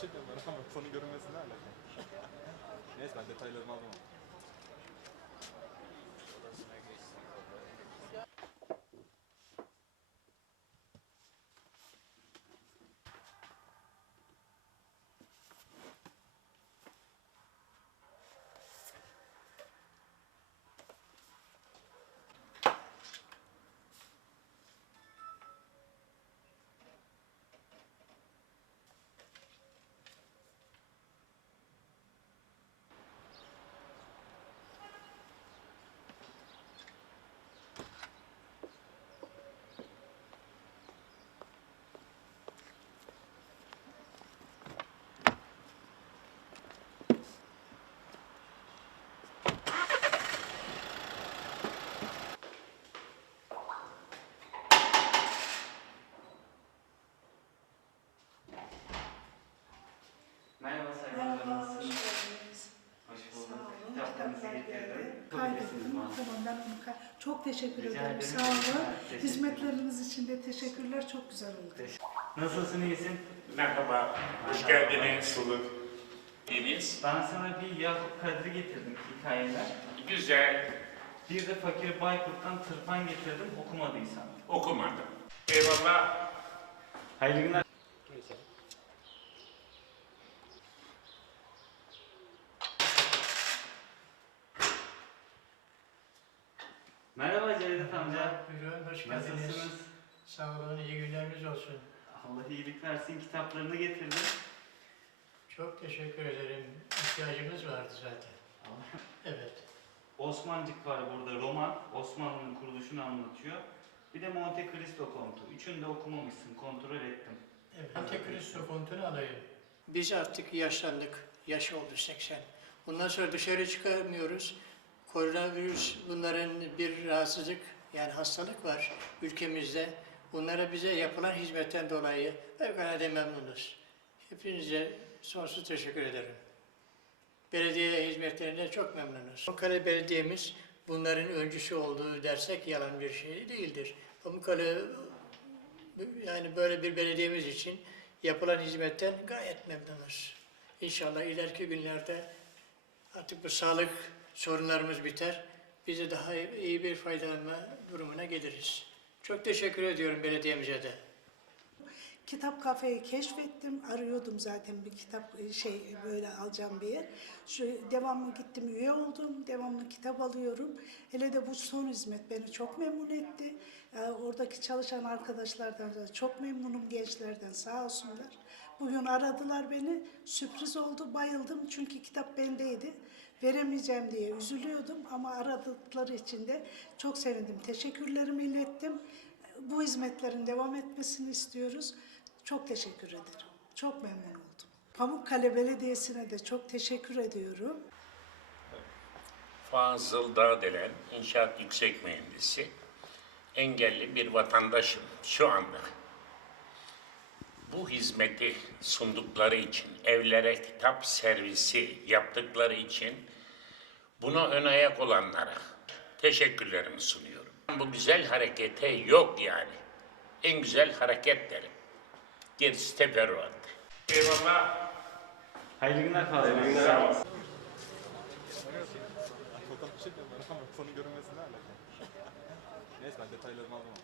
çekiyorlar ama konu görünmesi ne alaka? Neyse ben detaylarımı almam. Merhaba Sayın Merhaba, Hocam, hoş nasılsınız? geldiniz. Hoş Sağ bulduk. olun. Kitaplarınızı Kitaplar bana. Tamam ben onu kay- Çok teşekkür Rica ederim. ederim. Sağ olun. Teşekkür Hizmetleriniz için de teşekkürler. Çok güzel oldu. Nasılsın, iyisin? Merhaba, hoş geldiniz. Bulduk. İyiniz? Ben sana bir Yakup Kadri getirdim hikayeler. Güzel, Bir de Fakir Baykurt'tan tırpan getirdim okumadıysan. okumadım. Eyvallah. Hayırlı günler. Merhaba Cevdet amca. Buyurun, hoş geldiniz. Nasılsınız? Sağ olun, iyi günleriniz olsun. Allah iyilik versin. Kitaplarını getirdim. Çok teşekkür ederim. İhtiyacımız vardı zaten. Evet. Osmancık var burada roman. Osmanlı'nın kuruluşunu anlatıyor. Bir de Monte Cristo kontu. Üçünü de okumamışsın. Kontrol ettim. evet. Antikristo kontunu alayım. Biz artık yaşlandık. Yaş oldu 80. Bundan sonra dışarı çıkamıyoruz. Koronavirüs bunların bir rahatsızlık yani hastalık var ülkemizde. Bunlara bize yapılan hizmetten dolayı fevkalade memnunuz. Hepinize sonsuz teşekkür ederim. Belediye hizmetlerine çok memnunuz. Pamukkale Belediye'miz bunların öncüsü olduğu dersek yalan bir şey değildir. Pamukkale yani böyle bir belediyemiz için yapılan hizmetten gayet memnunuz. İnşallah ileriki günlerde artık bu sağlık sorunlarımız biter. Biz de daha iyi bir faydalanma durumuna geliriz. Çok teşekkür ediyorum belediyemize de. Kitap kafeyi keşfettim. Arıyordum zaten bir kitap şey böyle alacağım bir yer. Şu devamlı gittim üye oldum. Devamlı kitap alıyorum. Hele de bu son hizmet beni çok memnun etti. Ee, oradaki çalışan arkadaşlardan da çok memnunum gençlerden sağ olsunlar. Bugün aradılar beni. Sürpriz oldu. Bayıldım çünkü kitap bendeydi. Veremeyeceğim diye üzülüyordum ama aradıkları için de çok sevindim. Teşekkürlerimi ilettim. Bu hizmetlerin devam etmesini istiyoruz. Çok teşekkür ederim. Çok memnun oldum. Pamukkale Belediyesi'ne de çok teşekkür ediyorum. Fazıl Dağdelen, inşaat yüksek mühendisi. Engelli bir vatandaşım şu anda. Bu hizmeti sundukları için, evlere kitap servisi yaptıkları için buna ön ayak olanlara teşekkürlerimi sunuyorum. Bu güzel harekete yok yani. En güzel hareket derim. Gerisi teferruat. Eyvallah. Hayırlı günler Fazıl. Sağ ol. Fotoğraf çekiyorlar ama konu görünmesi ne alaka? Neyse ben detaylarımı almam.